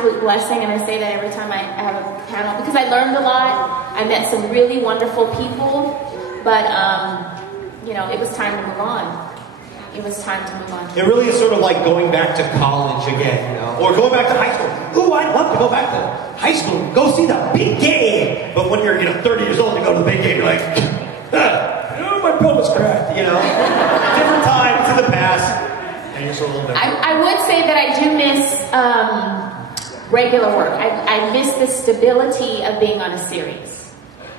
absolute blessing, and I say that every time I have a panel, because I learned a lot. I met some really wonderful people, but you know, it was time to move on. It was time to move on. It really is sort of like going back to college again, you know, or going back to high school. Ooh, I'd love to go back to high school, go see the big game. But when you're, 30 years old, you go to the big game, you're like, oh, my pelvis cracked, you know. Different time to the past, and you're sort of a little bit. I would say that I do miss regular work. I miss the stability of being on a series.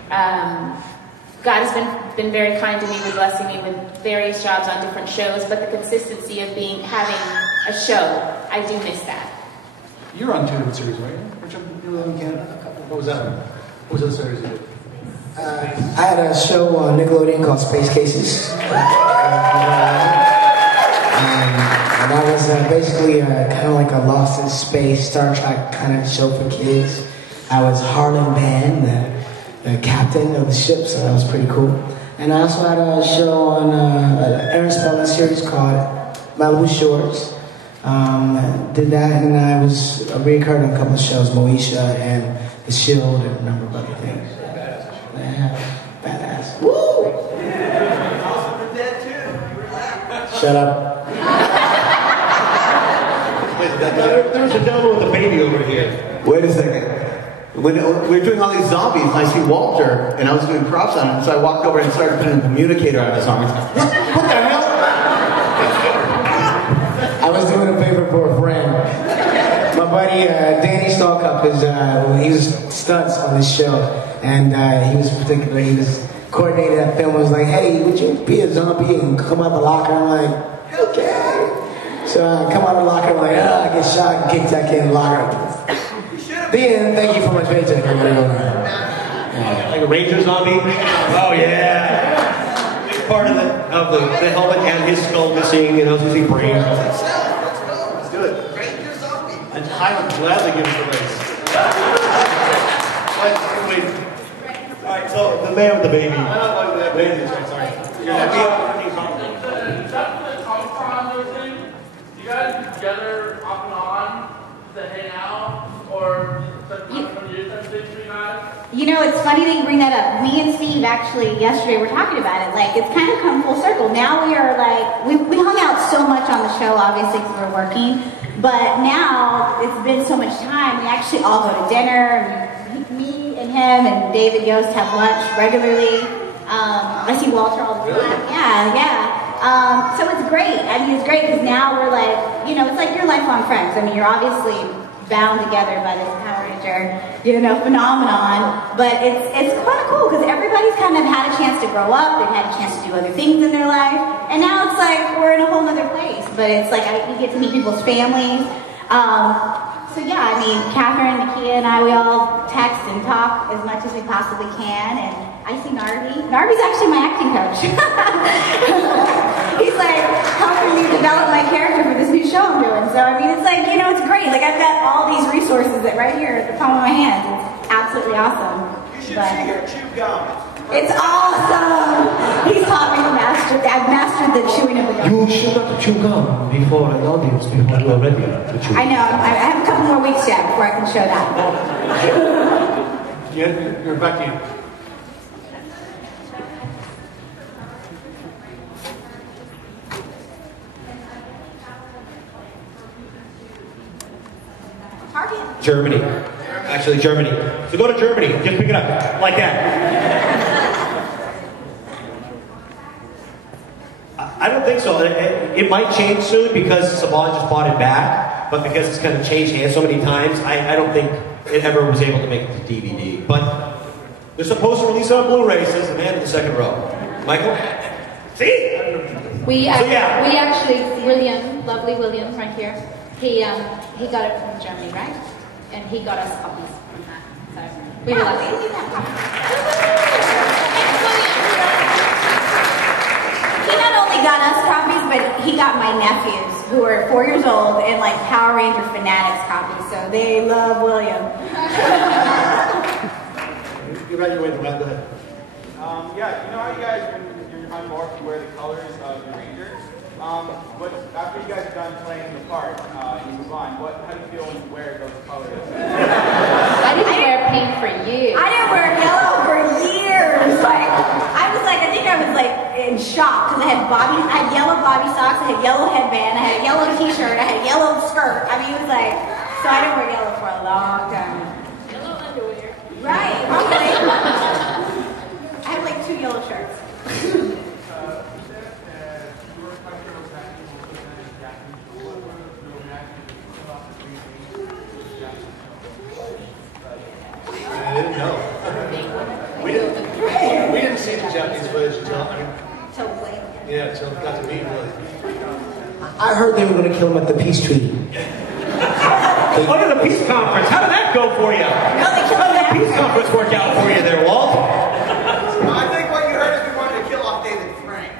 God has been very kind to me with blessing me with various jobs on different shows, but the consistency of having a show, I do miss that. You're on two different series, right? You were in Canada. What was that one? What was the series you did? I had a show on Nickelodeon called Space Cases. And that was basically kind of like a Lost in Space, Star Trek kind of show for kids. I was Harlan Van, the captain of the ship, so that was pretty cool. And I also had a show on an Aaron Spelling series called Malibu Shores. Did that, and I was reoccurred on a couple of shows, Moesha and The Shield, and a number of other things. Yeah, badass. Woo! Shut up. There's a gentleman with a baby over here. Wait a second. When we were doing all these zombies, I see Walter, and I was doing props on him, so I walked over and started putting a communicator on his arm. What the hell? I was doing a favor for a friend. My buddy Danny Stalkup he was stunts on this show, and he was coordinating that film. I was like, hey, would you be a zombie and come out the locker? I'm like, okay. So I come out of the locker, I'm like, I get shot and kicked back in the locker. The end. Thank you for my paycheck. Like a ranger zombie? Oh yeah. Big part of the helmet and his skull missing, losing brains. Let's do it. Ranger zombie. And I would gladly give him the race. Alright, so the man with the baby. Sorry. You're happy up working zombie. You guys get together off and on to hang out, or it's funny that you bring that up. Me and Steve actually yesterday were talking about it. Like, it's kind of come full circle. Now we are like, we hung out so much on the show, obviously, because we're working. But now it's been so much time. We actually all go to dinner. Me and him and David Yost have lunch regularly. I see Walter all the time. Yeah. So it's great. I mean, it's great because now we're like, it's like you're lifelong friends. I mean, you're obviously bound together by this Power Ranger, phenomenon. But it's kind of cool because everybody's kind of had a chance to grow up. They've had a chance to do other things in their life. And now it's like we're in a whole other place. But it's like you get to meet people's families. So yeah, I mean, Catherine, Nakia, and I, we all text and talk as much as we possibly can. And I see Narvi. Narvi's actually my acting coach. He's like helping me develop my character for this new show I'm doing. So I mean, it's like, it's great. Like, I've got all these resources right here at the palm of my hand. It's absolutely awesome. You should see her chew gum. It's awesome. He's taught me to I've mastered the chewing of the gum. You should not chew gum before an audience, before you are ready to chew. I know. I have a couple more weeks yet before I can show that. You're back to you. Germany. Actually, Germany. So go to Germany. Just pick it up. Like that. I don't think so. It might change soon because Saban just bought it back. But because it's kind of changed hands so many times, I don't think it ever was able to make it to DVD. But they're supposed to release it on Blu-ray, says the man in the second row. Michael? See? We actually, William, lovely William right here, he got it from Germany, right? And he got us copies from that. So we were lucky. He not only got us copies, but he got my nephews, who are 4 years old, and like Power Ranger Fanatics copies. So they love William. You're ready to win. Go ahead. Yeah, you know how you guys, when you're on board, you wear the colors of the Rangers? But after you guys are done playing the part and you move on, how do you feel when you wear those colors? I didn't wear pink for years. I didn't wear yellow for years. I think I was like in shock because I had yellow bobby socks, I had yellow headband, I had a yellow t-shirt, I had a yellow skirt. I mean, it was like, so I didn't wear yellow for a long time. Yellow underwear. Right, okay. I have like 2 yellow shirts. I didn't know. We didn't see the Japanese footage until it got to me really. I heard they were going to kill him at the peace treaty. Oh, yeah, the peace conference. How did that go for you? How did that peace conference work out for you there, Walt? I think what you heard is we wanted to kill off David Frank.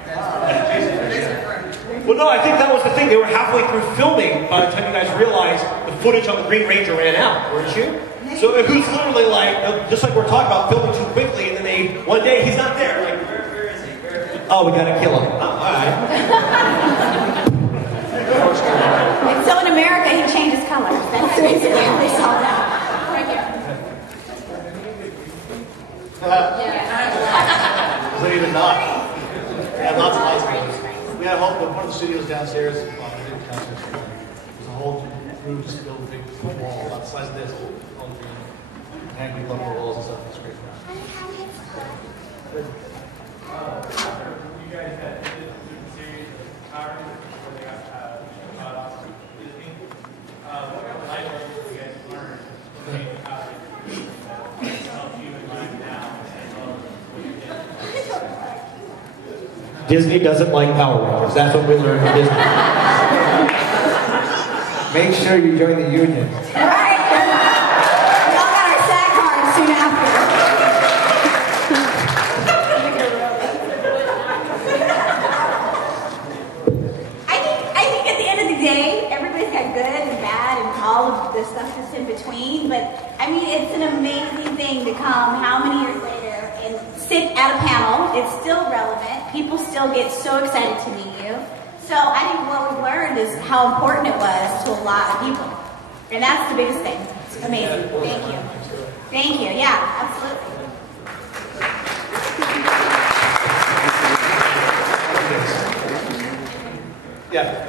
Jason Frank. Well, no, I think that was the thing. They were halfway through filming by the time you guys realized the footage on the Green Ranger ran out, weren't you? So it was literally like, just like we're talking about filming too quickly, and then one day he's not there. Like, where is he? Oh, we gotta kill him. Oh, all right. And so in America, he changes colors. That's basically how they saw that. Believe it or not, we had lots of lights. We had one of the studios downstairs. We didn't count this. There's a whole room just filled with big wall about the size of this. All green. Hang people up on the walls and stuff. It's great. You guys had did a series of Power Rangers before they got shot off Disney. What kind of life lessons did you guys learn from being Power Rangers that help you in life now as well as what you did? Disney doesn't like Power Rangers. That's what we learned from Disney. Make sure you join the union. Right? We all got our SAG cards soon after. I think at the end of the day, everybody's got good and bad and all of the stuff that's in between. But I mean, it's an amazing thing to come how many years later and sit at a panel. It's still relevant. People still get so excited to meet you. So I think what we've learned is how important it was to a lot of people. And that's the biggest thing. It's amazing. Thank you. Thank you. Yeah, absolutely. Yeah.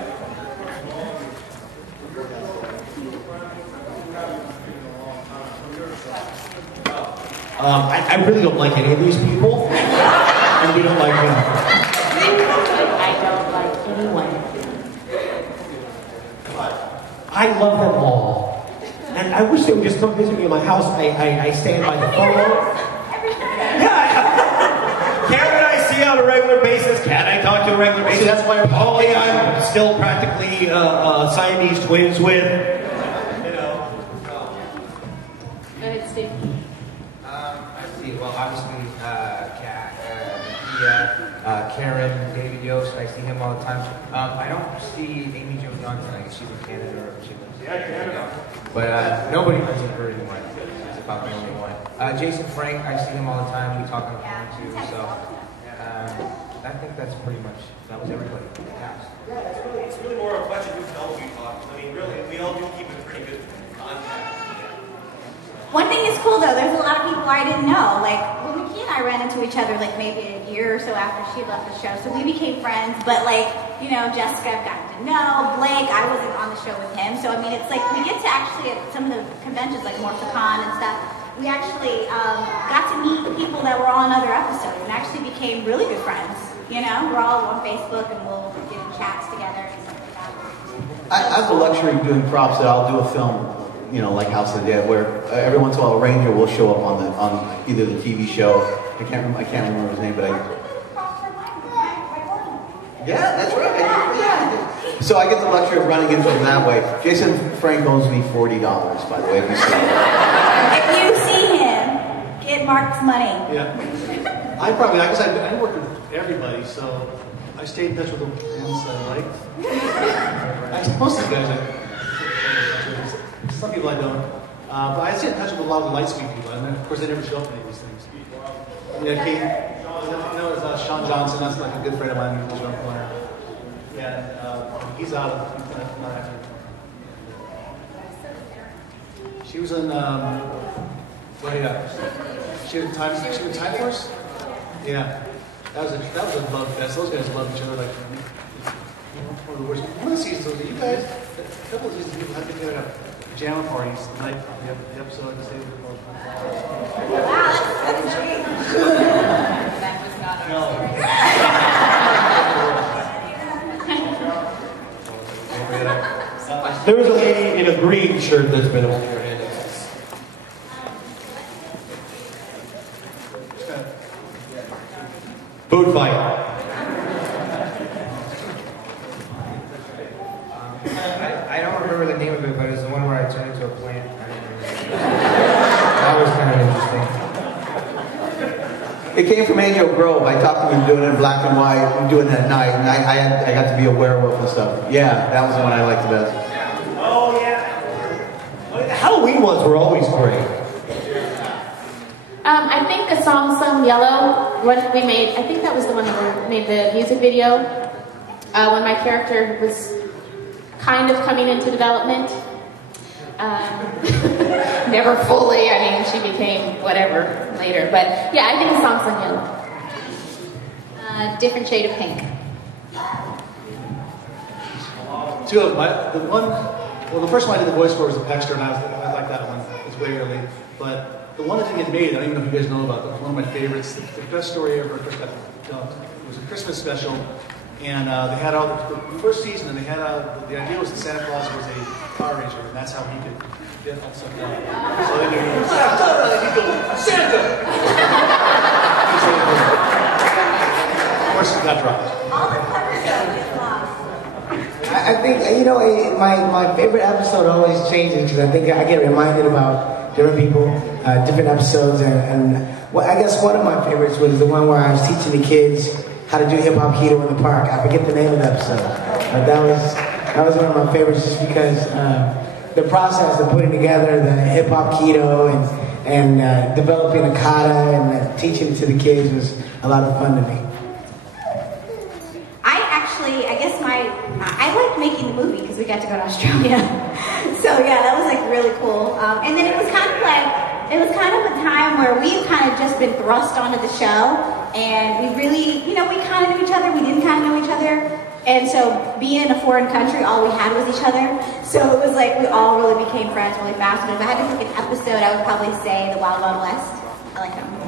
I really don't like any of these people, and we don't like him. I don't like anyone. I love them all. And I wish they would just come visit me in my house. I stand by the photo. Yeah. Karen and I see on a regular basis. Kat I talk to on a regular basis. That's why Holly I'm still practically Siamese twins with. You know. Go ahead, Steve. I see. Well, obviously, Karen, David Yost, I see him all the time. I don't see Amy Jo Johnson. I guess she's in Canada or she lives in Canada. But nobody mentioned her anymore. It's about the only one. Jason Frank, I see him all the time. We talk on the phone too. So I think that was everybody in the cast. Yeah, it's really more a question who knows we talk. I mean, really, we all do keep in pretty good contact. One thing is cool though, there's a lot of people I didn't know. Like, well, Mickey and I ran into each other like maybe a year or so after she left the show. So we became friends, but like, you know, Jessica I've gotten to know. Blake, I wasn't on the show with him. So I mean, it's like we get to actually at some of the conventions like MorphiCon and stuff, we actually got to meet people that were on other episodes and actually became really good friends. You know, we're all on Facebook and we'll do chats together and stuff like that. I have the luxury of doing props that I'll do a film, you know, like House of the Dead, where every once in a while a ranger will show up on either the TV show. I can't remember his name, but yeah, that's right. Yeah. So I get the luxury of running into him that way. Jason Frank owes me $40, by the way, if you see him. If you see him, get Mark's money. Yeah. I guess I work with everybody, so I stayed in touch with the ones I liked. Most of the guys some people I don't. But I stay in touch with a lot of the Lightspeed people, and of course they never show up in any of these things. Yeah, Kate, Sean Johnson, that's like a good friend of mine who's around the corner. Yeah, he's out of not acting. She was in She was in Time Force? Yeah. That was a love fest. Those guys love each other like one of the worst. One of the seasons, you guys, a couple of seasons, people had to get pajama parties the night the episode. Wow, that's sweet. That was not our story. There was a lady in a green shirt that's been holding her hand. Food fight. I don't remember the name of it, but it's the one where I turned into a plant. That was kind of interesting. It came from Angel Grove. I talked to him doing it in black and white, and doing it at night, and I got to be a werewolf and stuff. Yeah, that was the one I liked the best. Oh, yeah. The Halloween ones were always great. I think a song sung Yellow, when we made, I think that was the one that we made the music video, when my character was kind of coming into development. Never fully, I mean, she became whatever later, but yeah, I think the song sung Yellow. Different shade of pink. Two of them. The first one I did the voice for was the Pexter, and I like that one. It's way early. But the one that didn't get made, I don't even know if you guys know about it. It's one of my favorites. The best story ever. It was a Christmas special, and they had all the first season, and they had the idea was that Santa Claus was a Power Ranger, and that's how he could get all stuff done. So they knew Santa. Of course, it got dropped. I think, my favorite episode always changes because I think I get reminded about different people, different episodes, and I guess one of my favorites was the one where I was teaching the kids how to do hip-hop keto in the park. I forget the name of the episode, but that was one of my favorites just because the process of putting together the hip-hop keto and developing a kata and teaching it to the kids was a lot of fun to me. I liked making the movie because we got to go to Australia. So yeah, that was like really cool. And then it was kind of a time where we kind of just been thrust onto the show, and we really, we kind of knew each other, we didn't kind of know each other. And so being in a foreign country, all we had was each other. So it was like we all really became friends really fast. And if I had to pick an episode, I would probably say The Wild Wild West. I like that one.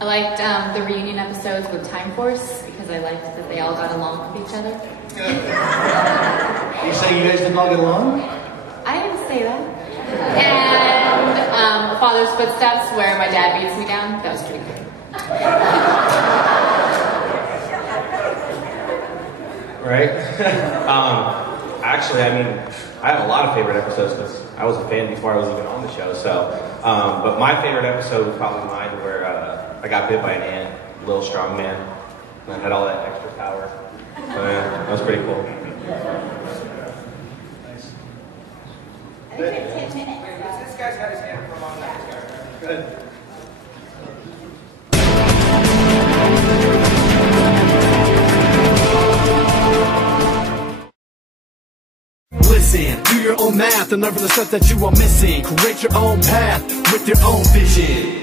I liked the reunion episodes with Time Force because I liked that they all got along with each other. You saying you guys didn't all get along? I didn't say that. And Father's Footsteps, where my dad beats me down. That was pretty cool. Right? Actually, I mean, I have a lot of favorite episodes because I was a fan before I was even on the show. So, but my favorite episode was probably mine where I got bit by an ant, little strong man, and I had all that extra power. So yeah, that was pretty cool. Nice. I think we have 10 minutes. This guy's had his hand for a long time. Good. Listen, do your own math and learn from the stuff that you are missing. Create your own path with your own vision.